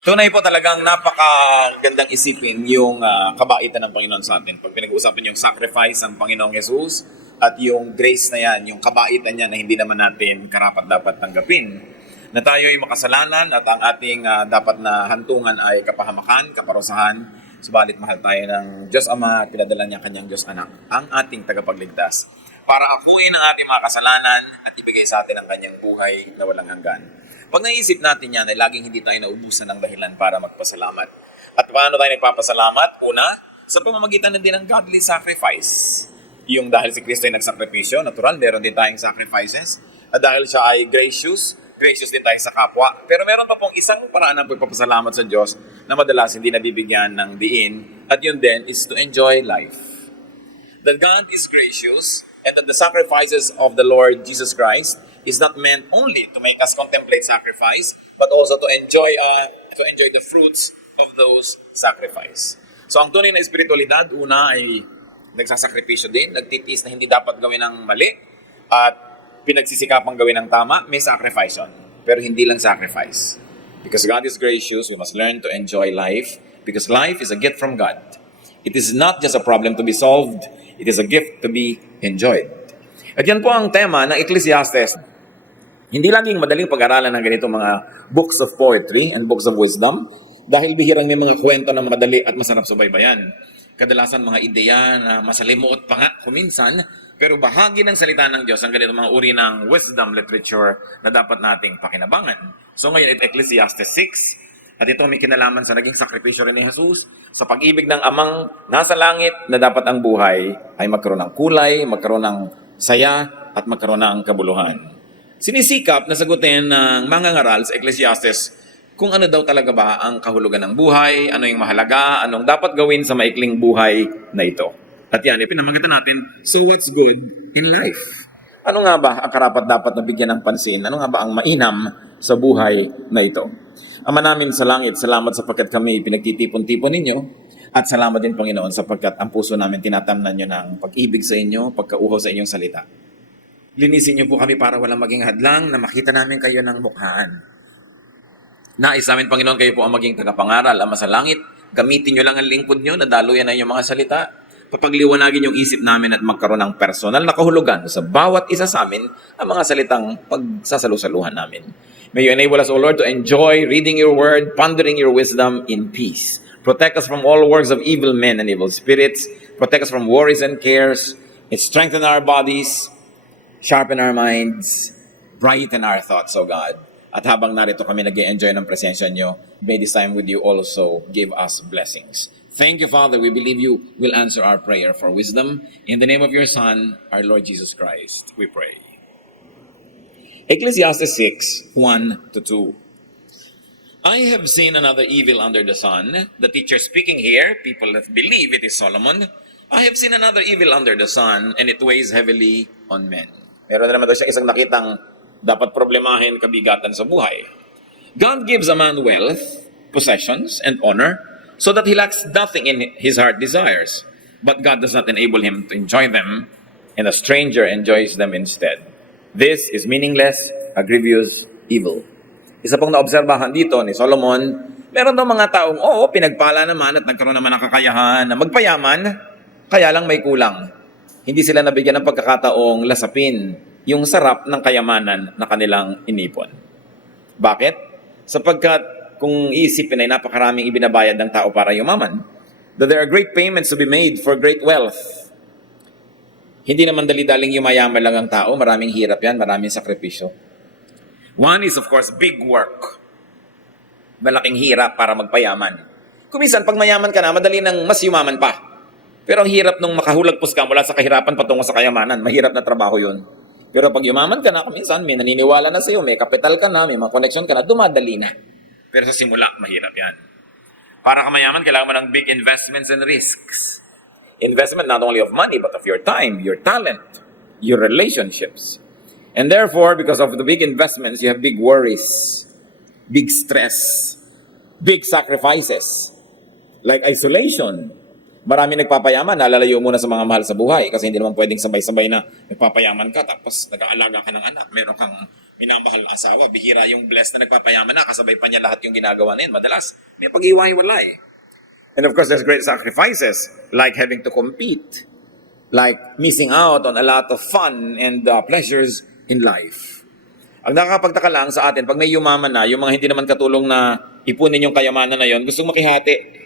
Tunay po talagang napakagandang isipin yung kabaitan ng Panginoon sa atin. Pag pinag-uusapan yung sacrifice ng Panginoong Jesus at yung grace na yan, yung kabaitan niya na hindi naman natin karapat-dapat tanggapin. Na tayo ay makasalanan at ang ating dapat na hantungan ay kapahamakan, kaparusahan. Subalit mahal tayo ng Diyos Ama at pinadala niya kanyang Diyos Anak, ang ating tagapagligtas. Para akuin ang ating mga kasalanan at ibigay sa atin ang kanyang buhay na walang hanggan. Pag naisip natin yan, ay laging hindi tayo naubusan ng dahilan para magpasalamat. At paano tayo nagpapasalamat? Una, sa pamamagitan din ng godly sacrifice. Yung dahil si Kristo ay nagsakripisyo, natural, meron din tayong sacrifices. At dahil siya ay gracious din tayo sa kapwa. Pero meron pa pong isang paraan ng pagpapasalamat sa Diyos na madalas hindi nabibigyan ng diin. At yun din is to enjoy life. That God is gracious and that the sacrifices of the Lord Jesus Christ is not meant only to make us contemplate sacrifice, but also to enjoy the fruits of those sacrifice. So ang tunay na espiritualidad, una ay nagsasakripisyo din, nagtitiis na hindi dapat gawin ng mali, at pinagsisikapang gawin ng tama, may sacrifice yun. Pero hindi lang sacrifice. Because God is gracious, we must learn to enjoy life, because life is a gift from God. It is not just a problem to be solved, it is a gift to be enjoyed. At yan po ang tema ng Ecclesiastes. Hindi laging madaling pag-aralan ng ganitong mga books of poetry and books of wisdom dahil bihirang may mga kwento na madali at masarap subaybayan. Kadalasan mga ideya na masalimuot pa nga kuminsan, pero bahagi ng salita ng Diyos ang ganitong mga uri ng wisdom literature na dapat nating pakinabangan. So ngayon ito Ecclesiastes 6, at ito may kinalaman sa naging sakripisyo rin ni Jesus sa pag-ibig ng amang nasa langit na dapat ang buhay ay magkaroon ng kulay, magkaroon ng saya, at magkaroon ng kabuluhan. Sinisikap na sagutin ng mga ngaral sa Ecclesiastes kung ano daw talaga ba ang kahulugan ng buhay, ano yung mahalaga, anong dapat gawin sa maikling buhay na ito. At yan, ipinamagatan natin, so what's good in life? Ano nga ba ang karapat-dapat na bigyan ng pansin? Ano nga ba ang mainam sa buhay na ito? Ama namin sa langit, salamat sapagkat kami pinagtitipon-tipon ninyo. At salamat din, Panginoon, sapagkat ang puso namin tinatamnan nyo ng pag-ibig sa inyo, pagkauhaw sa inyong salita. Linisin niyo po kami para walang maging hadlang na makita namin kayo ng mukhaan. Nais namin, Panginoon, kayo po ang maging tagapangaral, Ama sa langit. Gamitin niyo lang ang lingkod niyo na daluyan na inyong mga salita. Papagliwanagin yung isip namin at magkaroon ng personal na kahulugan sa bawat isa sa amin ang mga salitang pagsasalusaluhan namin. May you enable us, O Lord, to enjoy reading your word, pondering your wisdom in peace. Protect us from all works of evil men and evil spirits. Protect us from worries and cares. Strengthen our bodies. Sharpen our minds, brighten our thoughts, O God. At habang narito kami nag-enjoy ng presensya nyo, may this time with you also give us blessings. Thank you, Father. We believe you will answer our prayer for wisdom. In the name of your Son, our Lord Jesus Christ, we pray. Ecclesiastes 6, 1-2. I have seen another evil under the sun. The teacher speaking here, people that believe it is Solomon. I have seen another evil under the sun, and it weighs heavily on men. Meron na naman daw siya isang nakitang dapat problemahin kabigatan sa buhay. God gives a man wealth, possessions, and honor so that he lacks nothing in his heart desires. But God does not enable him to enjoy them, and a stranger enjoys them instead. This is meaningless, a grievous evil. Isa pong naobserbahan dito ni Solomon, meron daw mga taong, pinagpala naman at nagkaroon naman ng kakayahan na magpayaman, kaya lang may kulang. Hindi sila nabigyan ng pagkakataong lasapin yung sarap ng kayamanan na kanilang inipon. Bakit? Sapagkat kung iisipin ay napakaraming ibinabayad ng tao para yumaman, that there are great payments to be made for great wealth. Hindi naman dali-daling yumayaman lang ang tao, maraming hirap yan, maraming sakripisyo. One is of course big work. Malaking hirap para magpayaman. Kung minsan pag mayaman ka na, madali nang mas yumaman pa. Pero ang hirap nung makahulagpos ka mula sa kahirapan patungo sa kayamanan. Mahirap na trabaho yun. Pero pag yumaman ka na, minsan may naniniwala na sa'yo, may kapital ka na, may mga connection ka na, dumadali na. Pero sa simula, mahirap yan. Para ka mayaman, kailangan mo ng big investments and risks. Investment not only of money, but of your time, your talent, your relationships. And therefore, because of the big investments, you have big worries, big stress, big sacrifices, like isolation. Marami nagpapayaman, nalalayo muna sa mga mahal sa buhay kasi hindi naman pwedeng sabay-sabay na nagpapayaman ka tapos nag-aalaga ka ng anak. Meron kang minamahal na asawa. Bihira yung blessed na nagpapayaman na, kasabay pa niya lahat yung ginagawa na yun. Madalas, may pag-iwalay. And of course, there's great sacrifices, like having to compete, like missing out on a lot of fun and pleasures in life. Ang nakakapagtaka lang sa atin, pag may yumaman na, yung mga hindi naman katulong na ipunin yung kayamanan na yon, gustong makihati.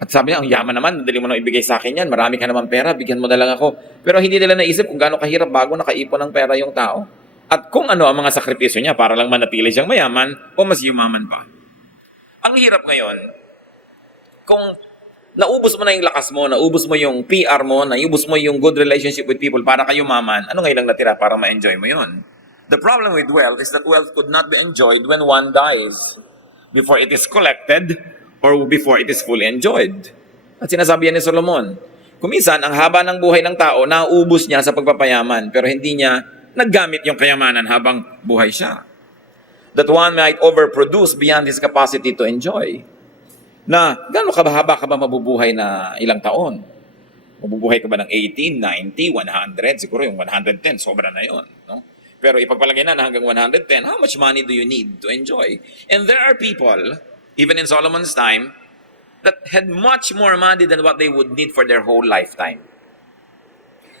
At sabi niya, ang yaman naman, madali mo na ibigay sa akin yan, marami ka naman pera, bigyan mo na lang ako. Pero hindi nila naisip kung gaano kahirap bago nakaipon ng pera yung tao. At kung ano ang mga sakripisyo niya para lang manatili siyang mayaman o mas yumaman pa. Ang hirap ngayon, kung naubos mo na yung lakas mo, naubos mo yung PR mo, naubos mo yung good relationship with people para kayo maman, ano ngayon lang natira para ma-enjoy mo yun? The problem with wealth is that wealth could not be enjoyed when one dies, before it is collected or before it is fully enjoyed. At sinasabi yan ni Solomon, kuminsan, ang haba ng buhay ng tao, naubos niya sa pagpapayaman, pero hindi niya naggamit yung kayamanan habang buhay siya. That one might overproduce beyond his capacity to enjoy. Na, gaano kabahaba ka ba mabubuhay na ilang taon? Mabubuhay ka ba ng 18, 90, 100? Siguro yung 110, sobra na yun. No? Pero ipagpalagay na hanggang 110, how much money do you need to enjoy? And there are people, even in Solomon's time, that had much more money than what they would need for their whole lifetime.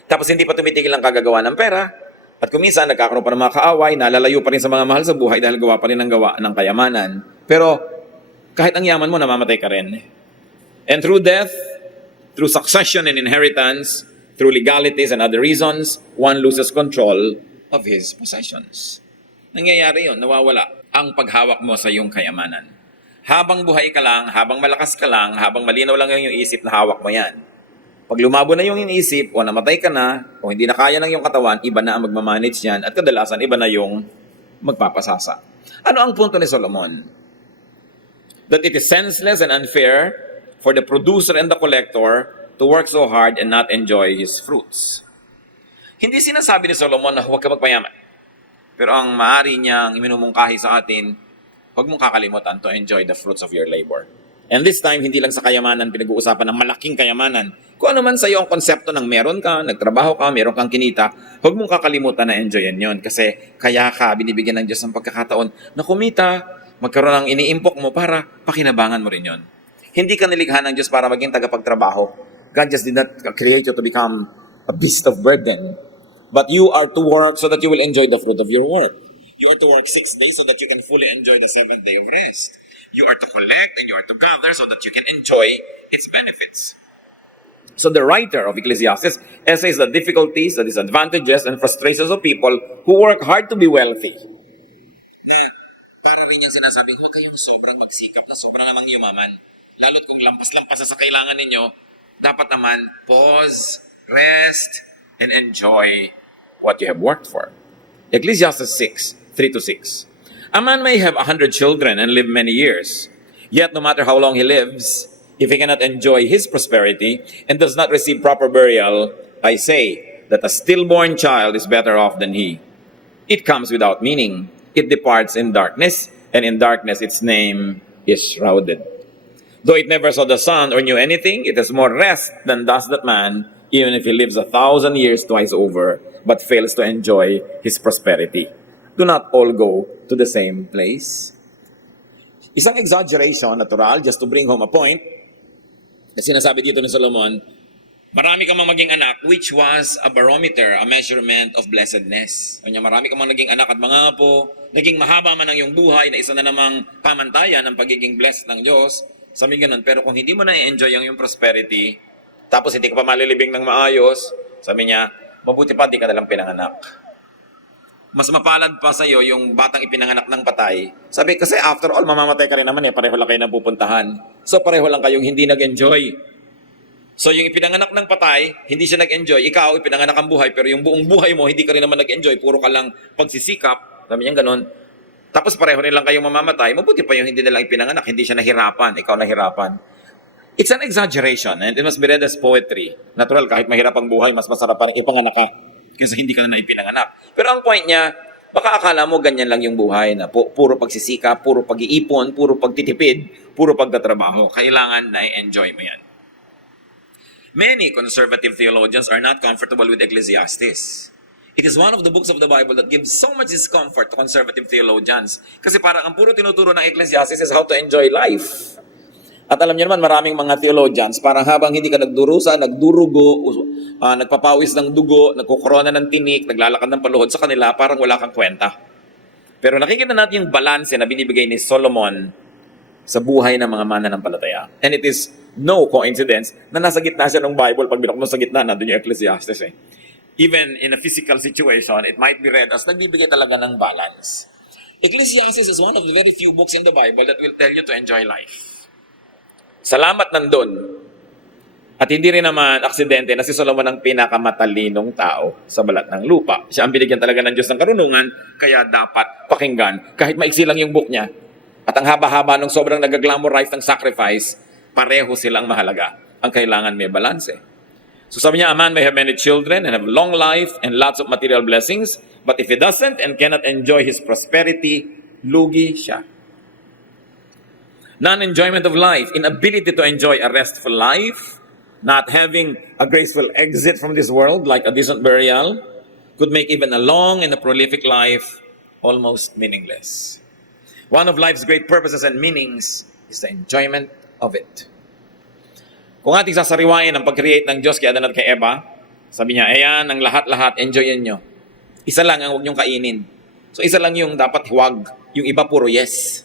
Tapos hindi pa tumitigil ang kagagawa ng pera, at kuminsan nagkakaroon pa ng mga kaaway, nalalayo pa rin sa mga mahal sa buhay dahil gawa pa rin ng gawa ng kayamanan. Pero kahit ang yaman mo, namamatay ka rin. And through death, through succession and inheritance, through legalities and other reasons, one loses control of his possessions. Nangyayari yun, nawawala ang paghawak mo sa iyong kayamanan. Habang buhay ka lang, habang malakas ka lang, habang malinaw lang yung isip na hawak mo yan. Pag lumabo na yung inisip, o namatay ka na, o hindi na kaya ng yung katawan, iba na ang magmamanage yan, at kadalasan, iba na yung magpapasasa. Ano ang punto ni Solomon? That it is senseless and unfair for the producer and the collector to work so hard and not enjoy his fruits. Hindi sinasabi ni Solomon na huwag ka magpayaman. Pero ang maaari niyang iminumungkahi sa atin, huwag mong kakalimutan to enjoy the fruits of your labor. And this time, hindi lang sa kayamanan pinag-uusapan ng malaking kayamanan. Kung ano man sa iyo ang konsepto ng meron ka, nagtrabaho ka, meron kang kinita, huwag mong kakalimutan na enjoyin yon. Kasi kaya ka binibigyan ng Diyos ng pagkakataon na kumita, magkaroon ng iniimpok mo para pakinabangan mo rin yon. Hindi ka nilikha ng Diyos para maging tagapagtrabaho. God just did not create you to become a beast of burden. But you are to work so that you will enjoy the fruit of your work. You are to work 6 days so that you can fully enjoy the 7th day of rest. You are to collect and you are to gather so that you can enjoy its benefits. So the writer of Ecclesiastes essays the difficulties, the disadvantages, and frustrations of people who work hard to be wealthy. Na, para rin yung sinasabing, huwag kayong sobrang magsikap na sobrang namang yumaman. Lalo't kung lampas-lampas sa kailangan ninyo, dapat naman pause, rest, and enjoy what you have worked for. Ecclesiastes 6, 3-6. A man may have 100 children and live many years. Yet no matter how long he lives, if he cannot enjoy his prosperity and does not receive proper burial, I say that a stillborn child is better off than he. It comes without meaning. It departs in darkness, and in darkness its name is shrouded. Though it never saw the sun or knew anything, it has more rest than does that man, even if he lives 1,000 years twice over, but fails to enjoy his prosperity. Do not all go to the same place. Isang exaggeration, natural, just to bring home a point, na sinasabi dito ni Solomon, marami ka mang maging anak, which was a barometer, a measurement of blessedness. Kanya marami ka mang naging anak at mga apo, naging mahaba man ang iyong buhay na isa na namang pamantayan ng pagiging blessed ng Diyos, sabi ganun. Pero kung hindi mo na i-enjoy ang iyong prosperity, tapos hindi ka pa malilibing ng maayos, sabi niya, mabuti pa di ka nalang pinanganak. Mas mapalad pa sa iyo yung batang ipinanganak ng patay. Sabi, kasi after all, mamamatay ka rin naman pareho lang kayo napupuntahan. So pareho lang kayong hindi nag-enjoy. So yung ipinanganak ng patay, hindi siya nag-enjoy. Ikaw, ipinanganak ang buhay, pero yung buong buhay mo, hindi ka rin naman nag-enjoy. Puro ka lang pagsisikap. Sabi niya ganun. Tapos pareho rin lang kayong mamamatay. Mabuti pa yung hindi nilang ipinanganak. Hindi siya nahirapan. Ikaw nahirapan. It's an exaggeration and it must be read as poetry. Natural, kahit mahirap ang buhay, mas masarap pa rin ipanganak ka kasi hindi ka na ipinanganak. Pero ang point niya, baka akala mo ganyan lang yung buhay na puro pagsisika, puro pag-iipon, puro pagtitipid, puro pagtatrabaho. Kailangan na i-enjoy mo yan. Many conservative theologians are not comfortable with Ecclesiastes. It is one of the books of the Bible that gives so much discomfort to conservative theologians. Kasi parang ang puro tinuturo ng Ecclesiastes is how to enjoy life. At alam niyo naman, maraming mga theologians, parang habang hindi ka nagdurusa, nagdurugo, nagpapawis ng dugo, nagkukorona ng tinik, naglalakad ng paluhod sa kanila, parang wala kang kwenta. Pero nakikita natin yung balanse na binibigay ni Solomon sa buhay ng mga mananampalataya. And it is no coincidence na nasa gitna siya ng Bible. Pag binok mo sa gitna, nandun yung Ecclesiastes eh. Even in a physical situation, it might be read as nagbibigay talaga ng balance. Ecclesiastes is one of the very few books in the Bible that will tell you to enjoy life. Salamat nandun. At hindi rin naman aksidente na si Solomon ang pinakamatalinong tao sa balat ng lupa. Siya ang binigyan talaga ng Diyos ng karunungan, kaya dapat pakinggan kahit maiksi lang yung book niya. At ang haba-haba ng sobrang nag-glamorize ng sacrifice, pareho silang mahalaga. Ang kailangan may balanse. So sabi niya, a man may have many children and have long life and lots of material blessings, but if he doesn't and cannot enjoy his prosperity, lugi siya. Non-enjoyment of life, inability to enjoy a restful life, not having a graceful exit from this world like a decent burial, could make even a long and a prolific life almost meaningless. One of life's great purposes and meanings is the enjoyment of it. Kung ating sasariwain ang pag-create ng Diyos kay Adan at kay Eva, sabi niya, ayan, ang lahat-lahat, enjoyin nyo. Isa lang ang huwag nyong kainin. So isa lang yung dapat huwag, yung iba puro yes.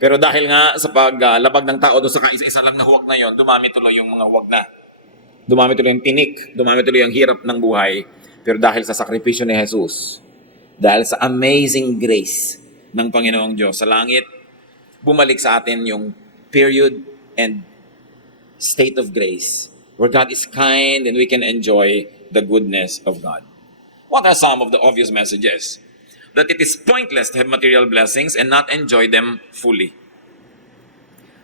Pero dahil nga sa paglabag ng tao doon sa kaisa-isa lang na huwag na yon, dumami tuloy yung mga huwag na. Dumami tuloy yung tinik, dumami tuloy yung hirap ng buhay. Pero dahil sa sakripisyo ni Jesus, dahil sa amazing grace ng Panginoong Diyos sa langit, bumalik sa atin yung period and state of grace where God is kind and we can enjoy the goodness of God. What are some of the obvious messages? That it is pointless to have material blessings and not enjoy them fully.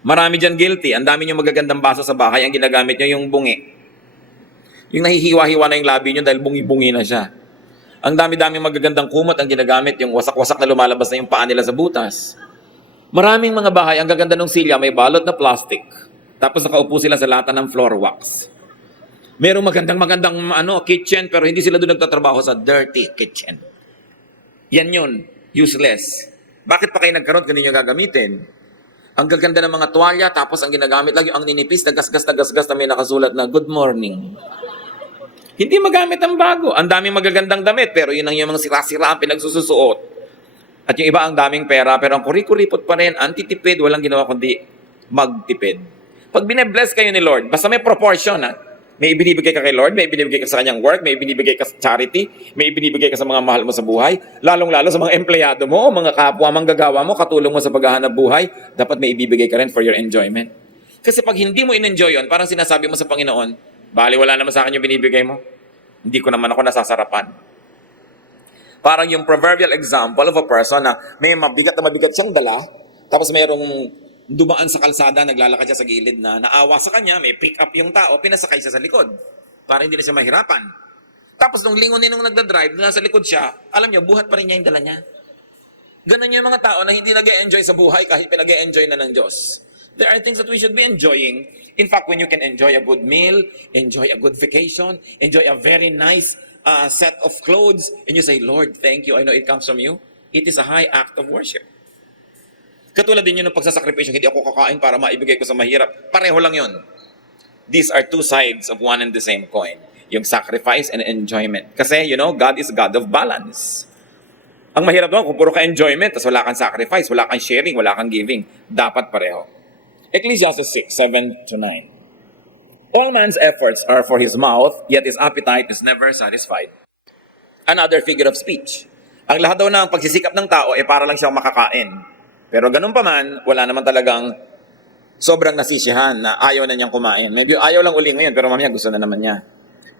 Marami dyan guilty. Ang dami nyo magagandang basa sa bahay, ang ginagamit nyo yung bungi. Yung nahihiwa-hiwa na yung labi nyo dahil bungi-bungi na siya. Ang dami-dami magagandang kumot ang ginagamit, yung wasak-wasak na lumalabas na yung paa nila sa butas. Maraming mga bahay, ang gaganda ng silya, may balot na plastic. Tapos nakaupo sila sa lata ng floor wax. Merong magandang kitchen, pero hindi sila doon nagtatrabaho sa dirty kitchen. Yan yun, useless. Bakit pa kayo nagkaroon kung hindi nyo gagamitin? Ang gaganda ng mga tuwalya, tapos ang ginagamit lang yung ang ninipis, nagasgas na may nakasulat na, good morning. Hindi magamit ang bago. Ang daming magagandang damit, pero yun ang yung mga sira-sira ang pinagsususuot. At yung iba ang daming pera, pero ang kurikuripot pa rin, antitipid, walang ginawa kundi magtipid. Pag bine-bless kayo ni Lord, basta may proportion, ha? May ibinibigay ka kay Lord, may ibinibigay ka sa kanyang work, may ibinibigay ka sa charity, may ibinibigay ka sa mga mahal mo sa buhay, lalong-lalo sa mga empleyado mo, mga kapwa, manggagawa mo, katulong mo sa paghahanap buhay, dapat may ibibigay ka rin for your enjoyment. Kasi pag hindi mo in-enjoy yun, parang sinasabi mo sa Panginoon, bali wala naman sa akin yung binibigay mo. Hindi ko naman ako nasasarapan. Parang yung proverbial example of a person na may mabigat na mabigat siyang dala, tapos mayroong dumaan sa kalsada, naglalakad siya sa gilid na naawa sa kanya, may pick up yung tao, pinasakay siya sa likod para hindi na siya mahirapan. Tapos nung lingunin nung nagdadrive, nasa likod siya, alam niyo, buhat pa rin niya yung dala niya. Ganon yung mga tao na hindi nag-e-enjoy sa buhay kahit pinag-e-enjoy na ng Diyos. There are things that we should be enjoying. In fact, when you can enjoy a good meal, enjoy a good vacation, enjoy a very nice set of clothes, and you say, Lord, thank you, I know it comes from you, it is a high act of worship. Katulad din yun ng pagsasakripisyo, hindi ako kakain para maibigay ko sa mahirap. Pareho lang yun. These are two sides of one and the same coin. Yung sacrifice and enjoyment. Kasi, God is God of balance. Ang mahirap doon, kung puro ka enjoyment, tapos wala kang sacrifice, wala kang sharing, wala kang giving. Dapat pareho. Ecclesiastes 6:7-9. All man's efforts are for his mouth, yet his appetite is never satisfied. Another figure of speech. Ang lahat daw ng pagsisikap ng tao, para lang siyang makakain. Pero ganun pa man, wala naman talagang sobrang nasisiyahan na ayaw na niyang kumain. Maybe ayaw lang uli ngayon, pero mamaya gusto na naman niya.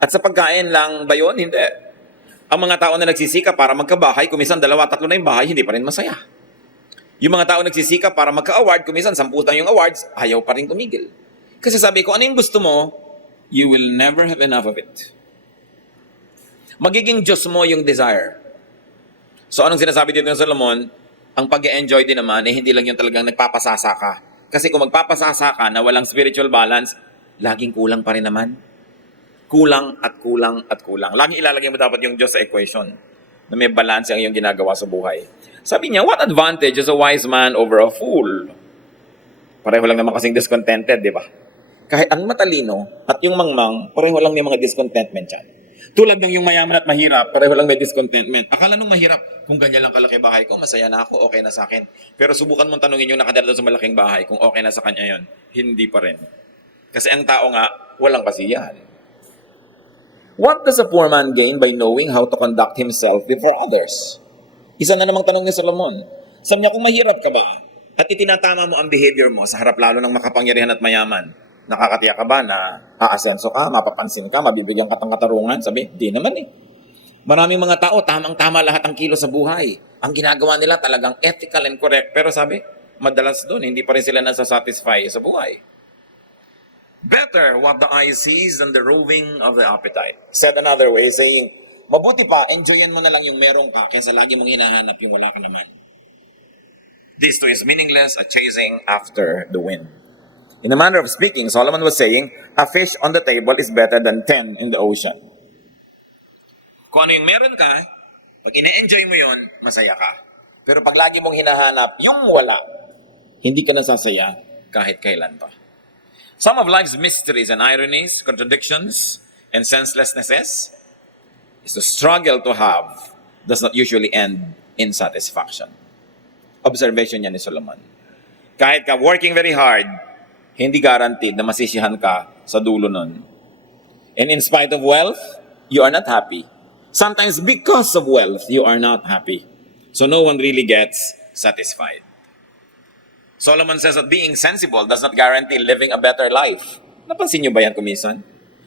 At sa pagkain lang ba yun? Hindi. Ang mga tao na nagsisikap para magkabahay, kumisan 2, 3 na yung bahay, hindi pa rin masaya. Yung mga tao nagsisikap para magka-award, kumisan 10 yung awards, ayaw pa rin tumigil. Kasi sabi ko, ano yung gusto mo, you will never have enough of it. Magiging Diyos mo yung desire. So anong sinasabi dito ng Solomon? Ang pag-e-enjoy din naman, hindi lang yung talagang nagpapasasa ka. Kasi kung magpapasasa ka na walang spiritual balance, laging kulang pa rin naman. kulang at kulang at kulang. Lagi ilalagay mo dapat yung Diyos sa equation na may balance ang iyong ginagawa sa buhay. Sabi niya, what advantage is a wise man over a fool? Pareho lang naman kasing discontented, di ba? Kahit ang matalino at yung mangmang, pareho lang may mga discontentment yan. Tulad ng yung mayaman at mahirap, pareho lang may discontentment. Akala nung mahirap, kung ganyan lang kalaki bahay ko, masaya na ako, okay na sa akin. Pero subukan mong tanungin yung nakatira sa malaking bahay kung okay na sa kanya yon. Hindi pa rin. Kasi ang tao nga, walang kasiyahan. What does a poor man gain by knowing how to conduct himself before others? Isa na namang tanong ni Solomon. Sabi niya, kung mahirap ka ba at itinatama mo ang behavior mo sa harap lalo ng makapangyarihan at mayaman, nakakatiya ka ba na aasenso ka, mapapansin ka, mabibigyan ka ng katarungan? Sabi, di naman eh. Maraming mga tao, tamang-tama lahat ang kilo sa buhay. Ang ginagawa nila talagang ethical and correct. Pero sabi, madalas doon, hindi pa rin sila nasasatisfy sa buhay. Better what the eye sees than the roving of the appetite. Said another way, saying, mabuti pa, enjoyin mo na lang yung meron ka kaysa lagi mong hinahanap yung wala ka naman. This too is meaningless, a chasing after the wind. In a manner of speaking, Solomon was saying, a fish on the table is better than 10 in the ocean. Kung ano yung meron ka, pag ine-enjoy mo yon, masaya ka. Pero pag lagi mong hinahanap yung wala, hindi ka nasasaya kahit kailan pa. Some of life's mysteries and ironies, contradictions, and senselessnesses is the struggle to have does not usually end in satisfaction. Observation niya ni Solomon. Kahit ka working very hard, hindi guaranteed na masisiyahan ka sa dulo nun. And in spite of wealth, you are not happy. Sometimes because of wealth, you are not happy. So no one really gets satisfied. Solomon says that being sensible does not guarantee living a better life. Napansin niyo ba yan kumisan?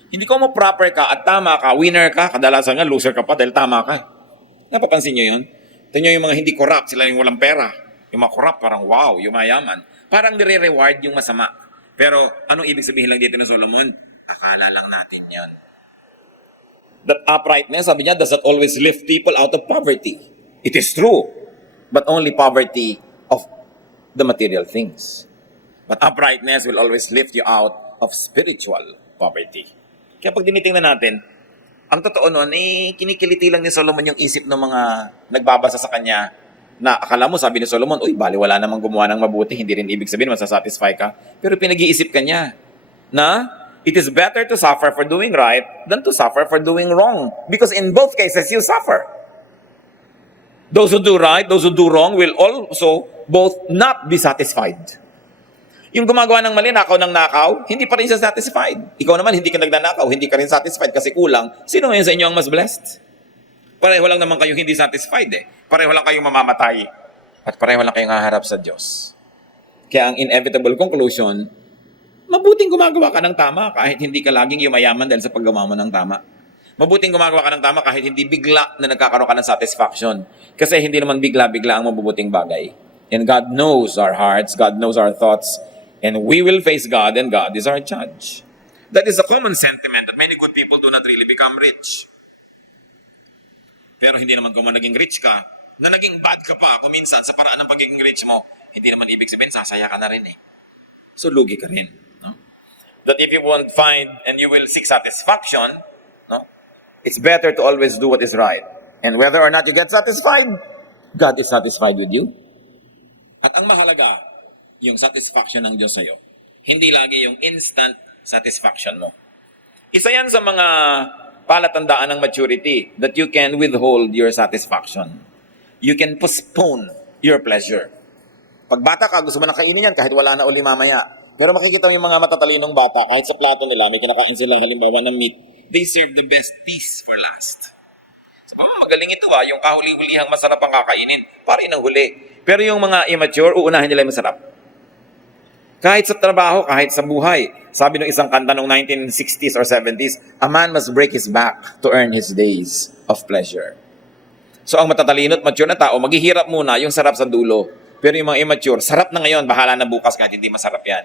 Hindi ko mo proper ka at tama ka, winner ka, kadalasan nga loser ka pa dahil tama ka. Napapansin niyo yun? Tingnan yung mga hindi corrupt, sila yung walang pera. Yung mga corrupt, parang wow, yung mayaman. Parang nire-reward yung masama. Pero anong ibig sabihin lang dito ni Solomon? Akala lang natin yan. That uprightness, sabi niya, does not always lift people out of poverty. It is true, but only poverty of the material things. But uprightness will always lift you out of spiritual poverty. Kaya pag dinitingnan natin, ang totoo nun, kinikiliti lang ni Solomon yung isip ng mga nagbabasa sa kanya na akala mo, sabi ni Solomon, uy, bali, wala namang gumawa ng mabuti, hindi rin ibig sabihin, masasatisfy ka. Pero pinag-iisip ka niya na it is better to suffer for doing right than to suffer for doing wrong. Because in both cases, you suffer. Those who do right, those who do wrong will also both not be satisfied. Yung gumagawa ng mali, nakaw ng nakaw, hindi pa rin siya satisfied. Ikaw naman, hindi ka nagnanakaw, hindi ka rin satisfied kasi kulang. Sino ngayon sa inyo ang mas blessed? Pareho lang naman kayo hindi satisfied eh. Pareho lang kayong mamamatay. At pareho lang kayong haharap sa Diyos. Kaya ang inevitable conclusion, mabuting gumagawa ka ng tama kahit hindi ka laging yumayaman dahil sa paggawa mo ng tama. Mabuting gumagawa ka ng tama kahit hindi bigla na nagkakaroon ka ng satisfaction. Kasi hindi naman bigla-bigla ang mabubuting bagay. And God knows our hearts, God knows our thoughts, and we will face God and God is our judge. That is a common sentiment that many good people do not really become rich. Pero hindi naman kung naging rich ka, na naging bad ka pa kung minsan sa paraan ng pagiging rich mo, hindi naman ibig sabihin, sasaya ka na rin eh. So lugi ka rin. No? That if you won't find and you will seek satisfaction, no, it's better to always do what is right. And whether or not you get satisfied, God is satisfied with you. At ang mahalaga, yung satisfaction ng Diyos sa'yo. Hindi lagi yung instant satisfaction mo. Isa yan sa mga palatandaan ng maturity that you can withhold your satisfaction. You can postpone your pleasure. Pag bata ka, gusto mo na kainin yan kahit wala na uli mamaya. Pero makikita mo yung mga matatalinong bata, kahit sa plato nila, may kinakain sila halimbawa ng meat, they serve the best piece for last. So, magaling ito yung kahuli-hulihang masarap ang kakainin. Para inahuli. Pero yung mga immature, uunahin nila yung masarap. Kahit sa trabaho, kahit sa buhay. Sabi ng isang kanta noong 1960s or 70s, a man must break his back to earn his days of pleasure. So ang matatalino at mature na tao, maghihirap muna yung sarap sa dulo. Pero yung mga immature, sarap na ngayon, bahala na bukas kahit hindi masarap yan.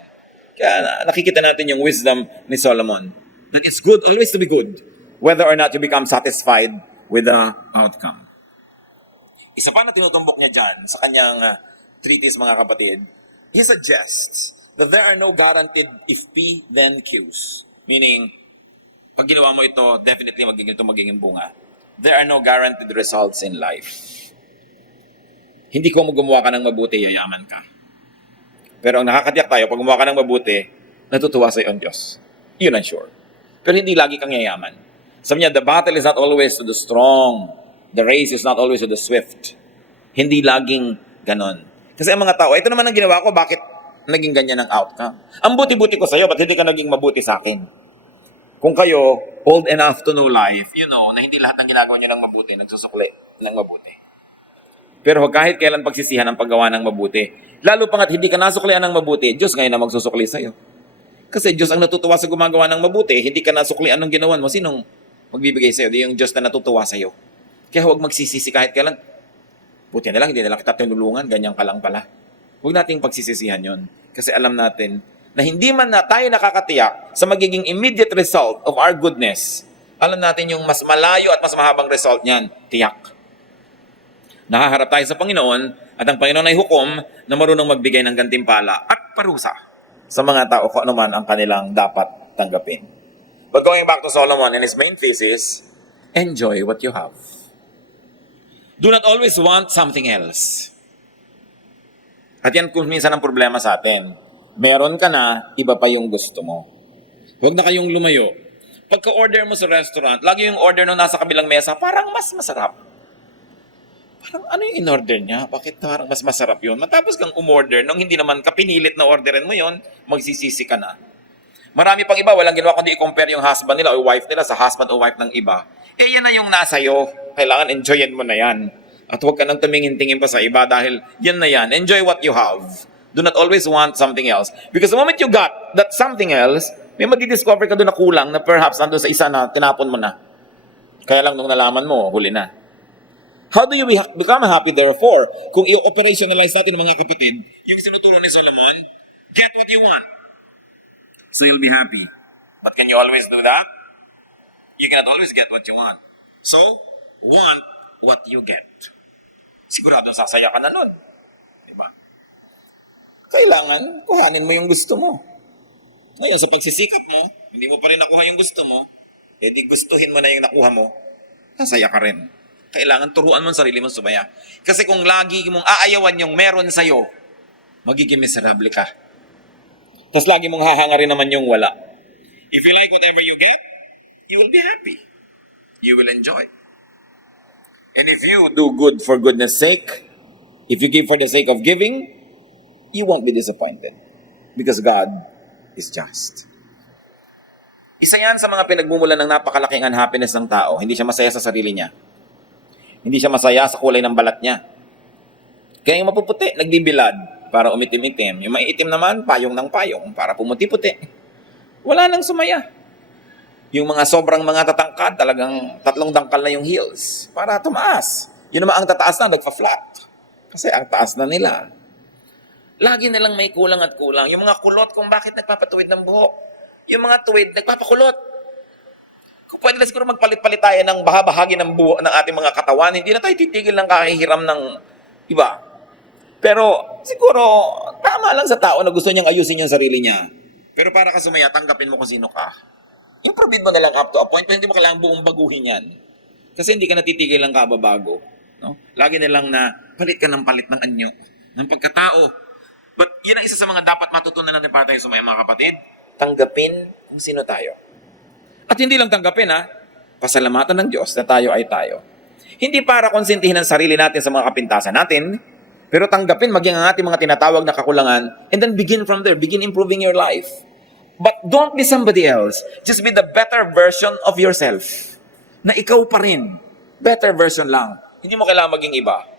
Kaya nakikita natin yung wisdom ni Solomon. That it's good always to be good, whether or not you become satisfied with the outcome. Isa pa na tinutumbok niya dyan sa kanyang treatise, mga kapatid, he suggests that there are no guaranteed if P then Q's. Meaning, pag ginawa mo ito, definitely magiging bunga. There are no guaranteed results in life. Hindi ko gumawa ka ng mabuti, yayaman ka. Pero ang nakakatiyak tayo, pag gumawa ka ng mabuti, natutuwa sa iyo ang Diyos. Yun ang sure. Pero hindi lagi kang yayaman. Sabi niya, the battle is not always to the strong. The race is not always to the swift. Hindi laging ganon. Kasi ang mga tao, ito naman ang ginawa ko, bakit naging ganyan ang outcome? Ang buti-buti ko sa iyo, ba't hindi ka naging mabuti sa akin? Kung kayo, old enough to know life, you know, na hindi lahat ng ginagawa niyo ng mabuti, nagsusukli ng mabuti. Pero kahit kailan pagsisihan ang paggawa ng mabuti, lalo pa nga't hindi ka nasuklian ng mabuti, Diyos ngayon na magsusukli sa iyo. Kasi Diyos ang natutuwa sa gumagawa ng mabuti, hindi ka nasuklian ng ginawan mo, sinong magbibigay sa iyo? Di yung Diyos na natutuwa sa iyo. Kaya huwag magsisisi kahit kailan. Buti na lang, hindi na lang kita tinulungan, ganyan ka lang pala. Huwag nating pagsisisihan yon. Kasi alam natin na hindi man na tayo nakakatiyak sa magiging immediate result of our goodness, alam natin yung mas malayo at mas mahabang result niyan, tiyak. Nakaharap tayo sa Panginoon at ang Panginoon ay hukom na marunong magbigay ng gantimpala at parusa sa mga tao kung ano man ang kanilang dapat tanggapin. But going back to Solomon and his main thesis, enjoy what you have. Do not always want something else. At yan kung minsan ang problema sa atin. Meron ka na, iba pa yung gusto mo. Huwag na kayong lumayo. Pagka-order mo sa restaurant, lagi yung order nung nasa kabilang mesa, parang mas masarap. Parang ano yung in-order niya? Bakit parang mas masarap yun? Matapos kang umorder, nung hindi naman ka pinilit na orderin mo yun, magsisisi ka na. Marami pang iba, walang ginawa kundi i-compare yung husband nila o wife nila sa husband o wife ng iba. Eh yan na yung nasa iyo. Kailangan enjoyin mo na yan. At huwag ka nang tumingin-tingin pa sa iba dahil yan na yan. Enjoy what you have. Do not always want something else. Because the moment you got that something else, may madidiscover ka doon na kulang na perhaps nandun sa isa na tinapon mo na. Kaya lang nung nalaman mo, huli na. How do you become happy therefore? Kung i-operationalize natin ng mga kapatid, yung sinuturo ni Solomon, get what you want. So you'll be happy. But can you always do that? You cannot always get what you want. So, want what you get. Siguradong sasaya ka na nun. Diba? Kailangan kuhanin mo yung gusto mo. Ngayon, sa pagsisikap mo, hindi mo pa rin nakuha yung gusto mo, edi gustuhin mo na yung nakuha mo, sasaya ka rin. Kailangan turuan mo ang sarili mong sumaya. Kasi kung lagi mong aayawan yung meron sa'yo, magiging miserable ka. Tapos lagi mong hahangarin naman yung wala. If you like whatever you get, you will be happy. You will enjoy. And if you do good for goodness sake, if you give for the sake of giving, you won't be disappointed. Because God is just. Isa yan sa mga pinagmumulan ng napakalaking unhappiness ng tao. Hindi siya masaya sa sarili niya. Hindi siya masaya sa kulay ng balat niya. Kaya yung mapuputi, nagbibilad para umitim-itim. Yung maiitim naman, payong ng payong para pumuti-puti. Wala nang sumaya. Yung mga sobrang mga tatangkad, talagang 3 dangkal na yung heels para tumaas. Yun naman ang tataas na, nagpa-flat. Kasi ang taas na nila. Lagi nilang may kulang at kulang. Yung mga kulot kung bakit nagpapatuwid ng buhok. Yung mga tuwid, nagpapakulot. Kung pwede na siguro magpalit-palit tayo ng bahagi ng buo ng ating mga katawan, hindi na tayo titigil ng kahihiram ng iba. Pero siguro, tama lang sa tao na gusto niyang ayusin yung sarili niya. Pero para ka sumaya, tanggapin mo kung sino ka. Improve mo na lang up to a point, pero hindi mo kailangan buong baguhin yan. Kasi hindi ka natitigil ng kababago. No? Lagi na lang na palit ka ng palit ng anyo, ng pagkatao. But yun ang isa sa mga dapat matutunan natin para tayo sumaya, mga kapatid. Tanggapin kung sino tayo. At hindi lang tanggapin, pasalamatan ng Diyos na tayo ay tayo. Hindi para konsentihin ang sarili natin sa mga kapintasan natin, pero tanggapin maging ang ating mga tinatawag na kakulangan, and then begin from there, begin improving your life. But don't be somebody else. Just be the better version of yourself. Na ikaw pa rin. Better version lang. Hindi mo kailangan maging iba.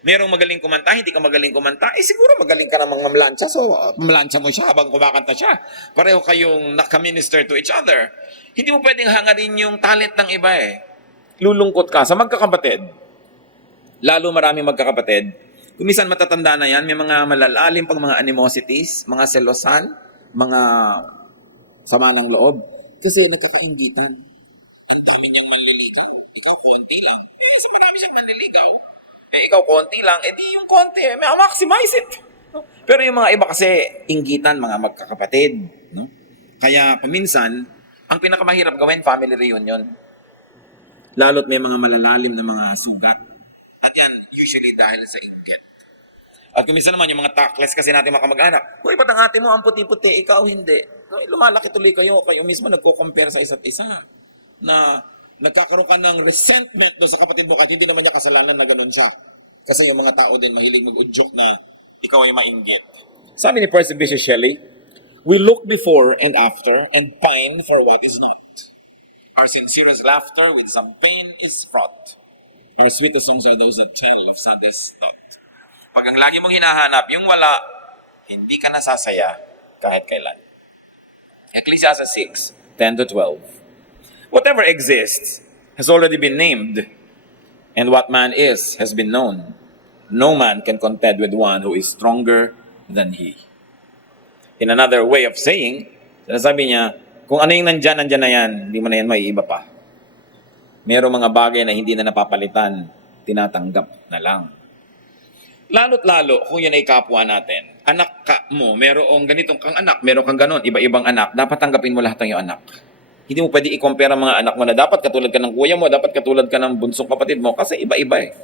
Merong magaling kumanta, hindi ka magaling kumanta, siguro magaling ka namang mamlansya, so mamlansya mo siya habang kumakanta siya. Pareho kayong naka-minister to each other. Hindi mo pwedeng hangarin yung talent ng iba Lulungkot ka sa magkakapatid. Lalo maraming magkakapatid. Kung minsan matatanda na yan, may mga malalalim pang mga animosities, mga selosan, mga sama ng loob. Kasi nagkakaingitan. Ang dami niyang manliligaw. Ikaw konti lang. So marami siyang manliligaw. Ikaw konti lang, di yung konti, may maximize it. No? Pero yung mga iba kasi, inggitan, mga magkakapatid. No? Kaya paminsan, Ang pinakamahirap gawin, family reunion. Lalo't may mga malalalim na mga sugat. At yan, usually dahil sa inggit. At kung minsan naman, yung mga tactless kasi natin mga kamag-anak, uy, ba't ang ate mo ang puti-puti, ikaw hindi? Ay, lumalaki tuloy kayo mismo nagko-compare sa isa't isa. Na nagkakaroon ka ng resentment doon sa kapatid mo kahit hindi naman niya kasalanan na ganun siya. Kasi yung mga tao din mahilig mag-udyok na ikaw ay mainggit. Sabi ni Percy Bysshe Shelley, we look before and after and pine for what is not. Our sincerest laughter with some pain is fraught. Our sweetest songs are those that tell of saddest thought. Pag ang lagi mong hinahanap, yung wala, hindi ka nasasaya kahit kailan. Ecclesiastes 6:10-12. Whatever exists has already been named, and what man is has been known. No man can contend with one who is stronger than he. In another way of saying, sinasabi niya, kung ano yung nandyan na yan, hindi mo na yan may iba pa. Merong mga bagay na hindi na napapalitan, tinatanggap na lang. Lalo't lalo kung yan ay kapwa natin. Anak ka mo, merong ganitong kang anak, meron kang ganon, iba-ibang anak, dapat tanggapin mo lahat ng iyong anak. Hindi mo pwede i-compare ang mga anak mo na dapat katulad ka ng kuya mo, dapat katulad ka ng bunsong kapatid mo, kasi iba-iba eh.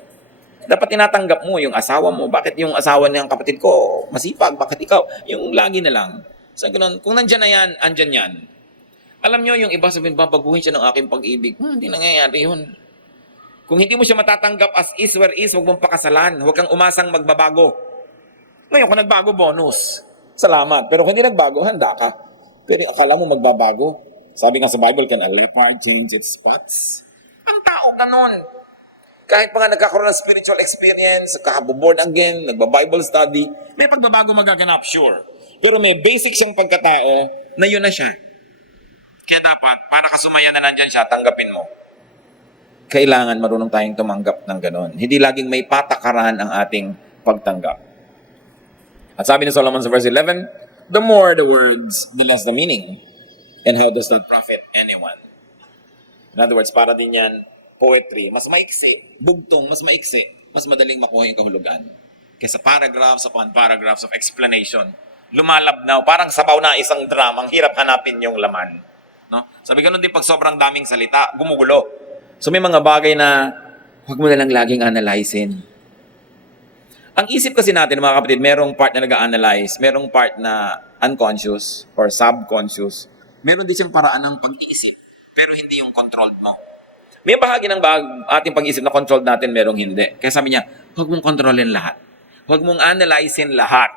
Dapat tinatanggap mo yung asawa mo. Bakit yung asawa ng kapatid ko masipag? Bakit ikaw? Yung lagi na lang. Sa ganun, kung nandyan na yan, andyan yan. Alam nyo, yung iba sabihin, babaguhin siya ng aking pag-ibig. Hindi nangyayari yun. Kung hindi mo siya matatanggap as is where is, huwag mong pakasalan. Huwag kang umasang magbabago. Ngayon, kung nagbago, bonus. Salamat. Pero kung hindi nagbago, handa ka. Pero akala mo magbabago. Sabi nga sa Bible, can a leopard change its spots? Ang tao ganon. Kahit pa nga nagkakaroon ng spiritual experience, born again, nagba-Bible study, may pagbabago magaganap, sure. Pero may basic siyang pagkatao na yun na siya. Kaya dapat, para kasumaya na nandyan siya, tanggapin mo. Kailangan marunong tayong tumanggap ng ganon. Hindi laging may patakaran ang ating pagtanggap. At sabi ni Solomon sa verse 11, the more the words, the less the meaning. And how does that profit anyone? In other words, para din yan, poetry, mas maiksi, bugtong, mas maiksi, mas madaling makuha yung kahulugan. Kaysa paragraphs upon paragraphs of explanation, lumalabnaw, parang sabaw na isang drama, ang hirap hanapin yung laman. No? Sabi ganun din pag sobrang daming salita, gumugulo. So may mga bagay na huwag mo na lang laging analyzein. Ang isip kasi natin, mga kapatid, merong part na nag-analyze, merong part na unconscious or subconscious. Meron din siyang paraan ng pag-iisip, pero hindi yung controlled mo. May bahagi ng ating pag-iisip na controlled natin, merong hindi. Kaya sabi niya, huwag mong kontrolin lahat. Huwag mong analyzein lahat.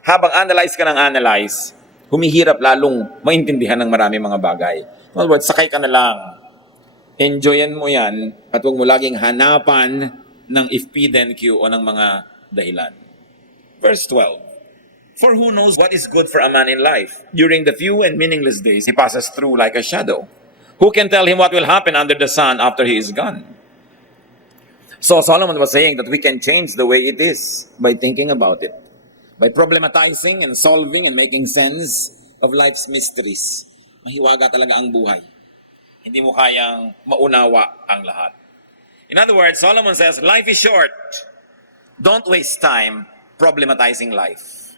Habang analyze ka ng analyze, humihirap lalong maintindihan ng marami mga bagay. In other words, sakay ka na lang. Enjoyan mo yan at huwag mo laging hanapan ng if, P, then Q o ng mga dahilan. Verse 12. For who knows what is good for a man in life? During the few and meaningless days he passes through like a shadow. Who can tell him what will happen under the sun after he is gone? So Solomon was saying that we can change the way it is by thinking about it. By problematizing and solving and making sense of life's mysteries. Mahiwaga talaga ang buhay. Hindi mo kayang maunawa ang lahat. In other words, Solomon says, life is short. Don't waste time problematizing life.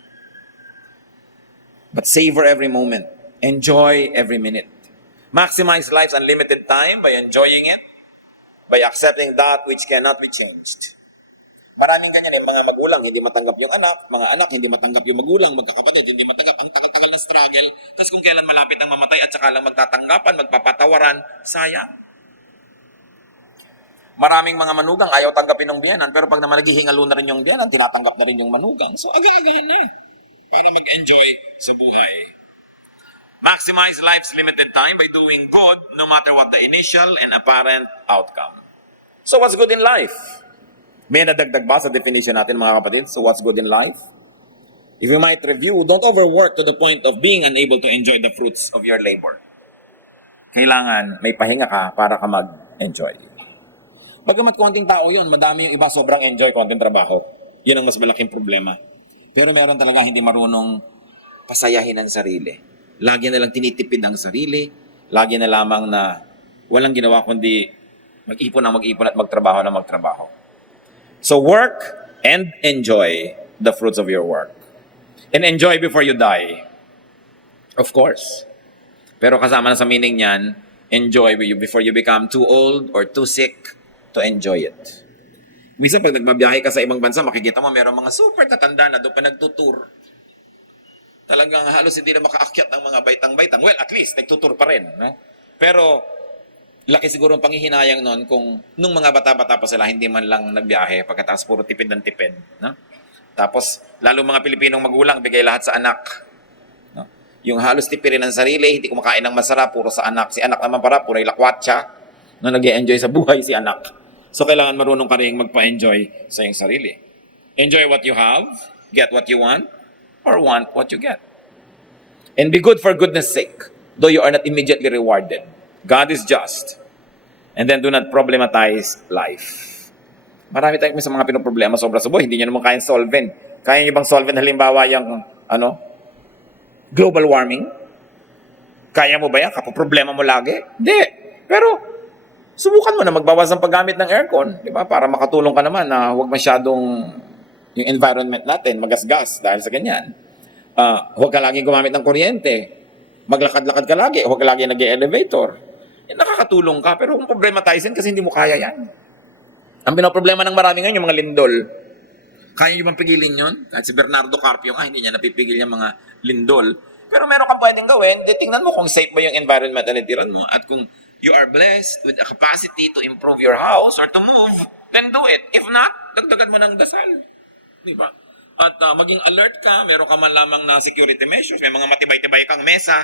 But savor every moment. Enjoy every minute. Maximize life's unlimited time by enjoying it, by accepting that which cannot be changed. Maraming ganyan mga magulang hindi matanggap yung anak, mga anak hindi matanggap yung magulang, magkakapatid hindi matanggap, ang tagal-tagal na struggle, tapos kung kailan malapit ang mamatay at saka lang magtatanggapan, magpapatawaran, sayang. Maraming mga manugang ayaw tanggapin ng biyanan, pero pag naman naghihingalo na rin yung biyanan, tinatanggap na rin yung manugang. So aga-agahan na para mag-enjoy sa buhay. Maximize life's limited time by doing good no matter what the initial and apparent outcome. So what's good in life? May nadagdag ba sa definition natin mga kapatid? So what's good in life? If you might review, don't overwork to the point of being unable to enjoy the fruits of your labor. Kailangan may pahinga ka para ka mag-enjoy. Bagamat konting tao yun, madami yung iba sobrang enjoy konting trabaho. Yun ang mas malaking problema. Pero meron talaga hindi marunong pasayahin ang sarili. Lagi na lang tinitipid ang sarili. Lagi na lamang na walang ginawa kundi mag-ipon at magtrabaho na magtrabaho. So work and enjoy the fruits of your work. And enjoy before you die. Of course. Pero kasama na sa meaning niyan, enjoy before you become too old or too sick to enjoy it. Minsan pag nagbabiyahe ka sa ibang bansa, makikita mo meron mga super tatanda na doon pa nagtutur. Talagang halos hindi na makaakyat ng mga baitang-baitang. Well, at least nagtutur pa rin. No? Pero laki siguro ang panghihinayang noon kung nung mga bata-bata pa sila, hindi man lang nagbiyahe, pagkatapos puro tipid ng tipid. No? Tapos, lalo mga Pilipinong magulang, bigay lahat sa anak. No? Yung halos tipirin ng sarili, hindi kumakain ng masarap, puro sa anak. Si anak naman para, puro lakwatsa. No, nag-e-enjoy sa buhay si anak. So, kailangan marunong ka rin magpa-enjoy sa iyong sarili. Enjoy what you have, get what you want, or want what you get. And be good for goodness sake, though you are not immediately rewarded. God is just. And then do not problematize life. Marami tayong sa mga pinoproblema sobra sa buhay, hindi nyo naman kayang solven. Kaya nyo bang solven halimbawa yung, global warming? Kaya mo ba yan? Kapoproblema mo lagi? Hindi. Pero, subukan mo na magbawas ng paggamit ng aircon, di ba? Para makatulong ka naman na huwag masyadong yung environment natin magasgas dahil sa ganyan. Huwag ka lagi gumamit ng kuryente. Maglakad-lakad ka lagi. Huwag ka lagi nag-elevator. Nakakatulong ka, pero kung problematizing kasi hindi mo kaya yan. Ang pinoproblema ng marami ngayon, yung mga lindol. Kaya nyo bang pigilin yun? Kahit si Bernardo Carpio nga, hindi niya napipigil yung mga lindol. Pero meron kang pwedeng gawin, tingnan mo kung safe ba yung environment na nitiran mo at kung you are blessed with a capacity to improve your house or to move, then do it. If not, dagdagan mo ng dasal. Diba? At maging alert ka, meron ka man lamang na security measures, may mga matibay-tibay kang mesa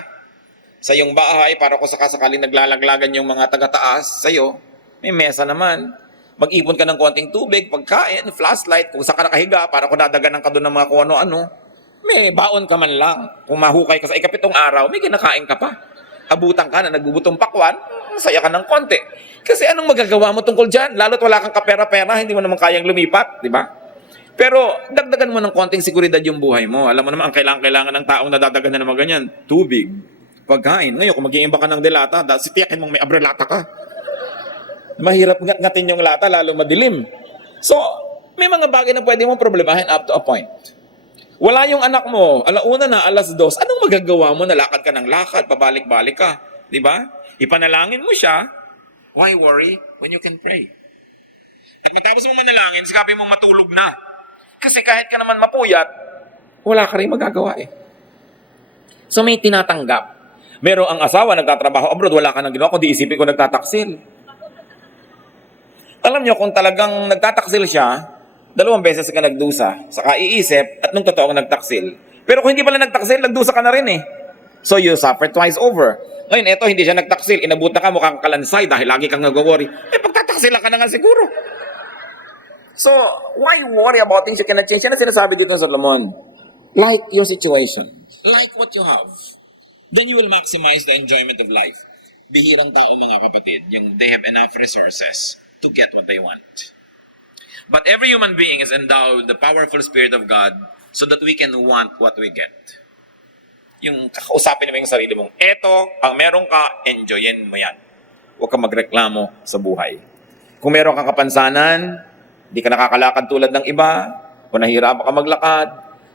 sa iyong bahay para kung sakasakaling naglalaglagan yung mga taga-taas sa'yo, may mesa naman. Mag-ipon ka ng konting tubig, pagkain, flashlight, kung saan ka nakahiga, para kung dadaganan ka doon ng mga kung ano-ano, may baon ka man lang. Kung mahukay ka sa ikapitong araw, may kinakain ka pa. Abutan ka na nagbubutong pakwan, masaya ka ng konti. Kasi anong magagawa mo tungkol dyan? Lalo't wala kang kapera-pera, hindi mo naman kayang lumipat, di ba? Pero dagdagan mo ng konting seguridad yung buhay mo. Alam mo naman, ang kailangan ng taong nadadagan na naman ganyan, tubig, pagkain. Ngayon, kung mag-iimba ka ng delata, sitiyakin mong may abrelata ka. Mahirap ngatin yung lata, lalo madilim. So, may mga bagay na pwede mong problemahin up to a point. Wala yung anak mo, alauna na, alas 2, anong magagawa mo? Nalakad ka ng lakad, pabalik-balik ka. Di ba? Ipanalangin mo siya. Why worry when you can pray? At matapos mo manalangin, sikapin mong matulog na. Kasi kahit ka naman mapuyat, wala ka rin magagawa eh. So may tinatanggap. Meron ang asawa, nagtatrabaho abroad, wala ka nang ginawa, kundi isipin ko nagtataksil. Alam nyo, kung talagang nagtataksil siya, 2 beses ka nagdusa, saka iisip, at nung totoong nagtaksil. Pero kung hindi pala nagtaksil, nagdusa ka na rin eh. So you suffer twice over. Ngayon, eto, hindi siya nagtaksil, inabutan ka, mukhang kalansay dahil lagi kang nag-worry. Pagtataksil ka na nga siguro. So, why worry about things you cannot change? Yan ang sinasabi dito ng Solomon. Like your situation. Like what you have. Then you will maximize the enjoyment of life. Bihirang tao mga kapatid, yung they have enough resources to get what they want. But every human being is endowed with the powerful Spirit of God so that we can want what we get. Yung kakausapin mo yung sarili mong, eto, ang meron ka, enjoyin mo yan. Huwag kang magreklamo sa buhay. Kung meron kang kapansanan, di ka nakakalakad tulad ng iba, o nahihirapan ka maglakad,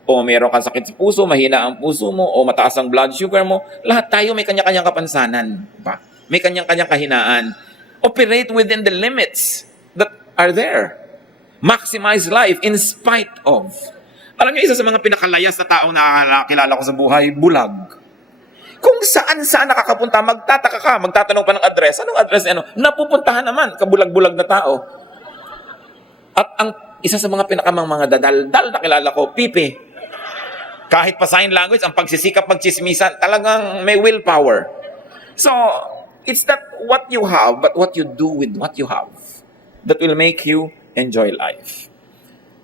o meron kang sakit sa puso, mahina ang puso mo, o mataas ang blood sugar mo, lahat tayo may kanya-kanyang kapansanan. Diba? May kanya-kanyang kahinaan. Operate within the limits that are there. Maximize life in spite of. Alam niyo, isa sa mga pinakalayas na taong nakakilala ko sa buhay, bulag. Kung saan-saan nakakapunta, magtataka ka, magtatanong pa ng address. Anong address? Napupuntahan naman, kabulag-bulag na tao. At ang isa sa mga pinakamang mga dadal-dal na kilala ko, Pipe. Kahit pa sign language, ang pagsisikap, magchismisan, talagang may willpower. So, it's not what you have, but what you do with what you have that will make you enjoy life.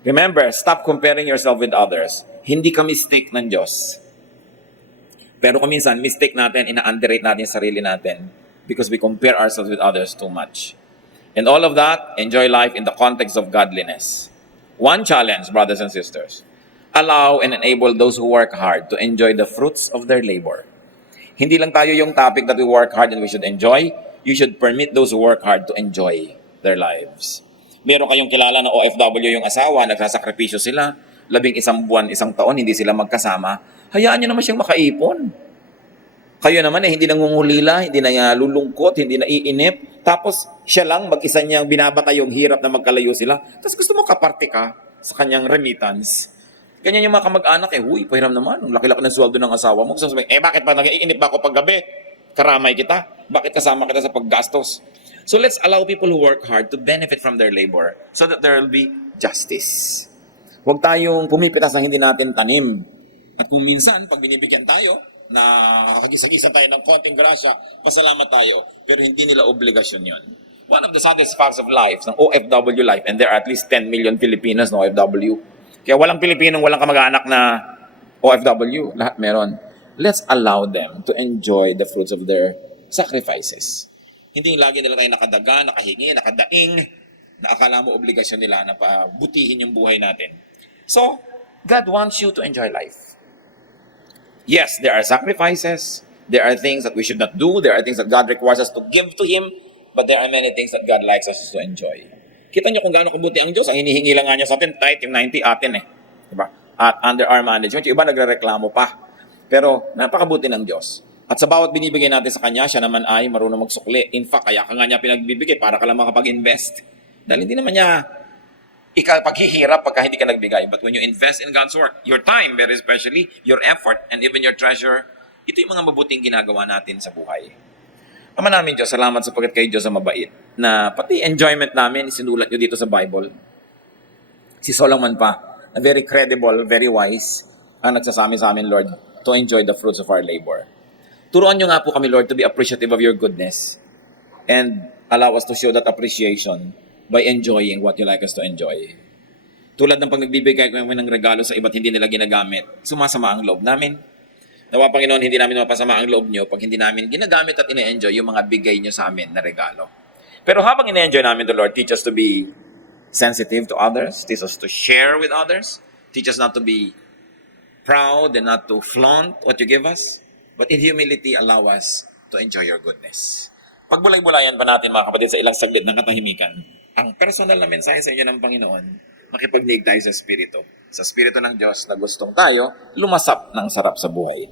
Remember, stop comparing yourself with others. Hindi ka mistake ng Diyos. Pero kung minsan, mistake natin, ina-underrate natin yung sarili natin because we compare ourselves with others too much. And all of that, enjoy life in the context of godliness. One challenge, brothers and sisters, allow and enable those who work hard to enjoy the fruits of their labor. Hindi lang tayo yung topic that we work hard and we should enjoy. You should permit those who work hard to enjoy their lives. Meron kayong kilala na OFW yung asawa, nagsasakripisyo sila, 11 buwan, 1 taon, hindi sila magkasama. Hayaan nyo naman siyang makaipon. Kayo naman hindi nangungulila, hindi na lulungkot, hindi na iinip. Tapos siya lang, mag-isa niyang binabata yung hirap na magkalayo sila. Tapos gusto mo kaparte ka sa kanyang remittance. Ganyan yung mga kamag-anak huy, pahiram naman. Ang laki-laki ng sweldo ng asawa mo. Gusto mo sabihin, bakit pa nag-iinip ba ako pag gabi? Karamay kita. Bakit kasama kita sa paggastos? So let's allow people who work hard to benefit from their labor so that there will be justice. Huwag tayong pumipitas ng hindi natin tanim. At kung minsan, pag binibigyan tayo, na nakakagisa-gisa tayo ng konting grasya, pasalamat tayo. Pero hindi nila obligasyon yon. One of the saddest facts of life, ng OFW life, and there are at least 10 million Filipinos na OFW. Kaya walang Pilipinong walang kamag-anak na OFW. Lahat meron. Let's allow them to enjoy the fruits of their sacrifices. Hindi lagi nila tayo nakadaga, nakahingi, nakadaing, na akala mo obligasyon nila na pabutihin yung buhay natin. So, God wants you to enjoy life. Yes, there are sacrifices. There are things that we should not do. There are things that God requires us to give to Him. But there are many things that God likes us to enjoy. Kita niyo kung gaano kabuti ang Diyos. Ang hinihingi lang nga niya sa atin, tithe, yung 90 atin eh. Diba? At under our management, yung iba nagre-reklamo pa. Pero napakabuti ng Diyos. At sa bawat binibigay natin sa Kanya, siya naman ay marunong magsukli. In fact, kaya ka nga niya pinagbibigay para ka lang makapag-invest. Dahil hindi naman niya paghihirap pagka hindi ka nagbigay. But when you invest in God's work, your time, very especially, your effort, and even your treasure, ito yung mga mabuting ginagawa natin sa buhay. Ama namin Diyos, salamat sapagkat kayo Diyos ang mabait, na pati enjoyment namin, isinulat nyo dito sa Bible. Si Solomon pa, na very credible, very wise, ang nagsasami sa amin, Lord, to enjoy the fruits of our labor. Turuan nyo nga po kami, Lord, to be appreciative of your goodness, and allow us to show that appreciation by enjoying what you like us to enjoy. Tulad ng pag nagbibigay kami ng regalo sa iba't hindi nila ginagamit, sumasama ang loob namin. Nawa Panginoon, hindi namin mapasama ang loob nyo pag hindi namin ginagamit at ine-enjoy yung mga bigay nyo sa amin na regalo. Pero habang ine-enjoy namin the Lord, teach us to be sensitive to others, teach us to share with others, teach us not to be proud and not to flaunt what you give us, but in humility, allow us to enjoy your goodness. Pagbulay-bulayan pa natin mga kapatid sa ilang saglit ng katahimikan, ang personal na mensahe sa inyo ng Panginoon, makipagdinig tayo sa Espiritu ng Diyos na gustong tayo lumasap ng sarap sa buhay.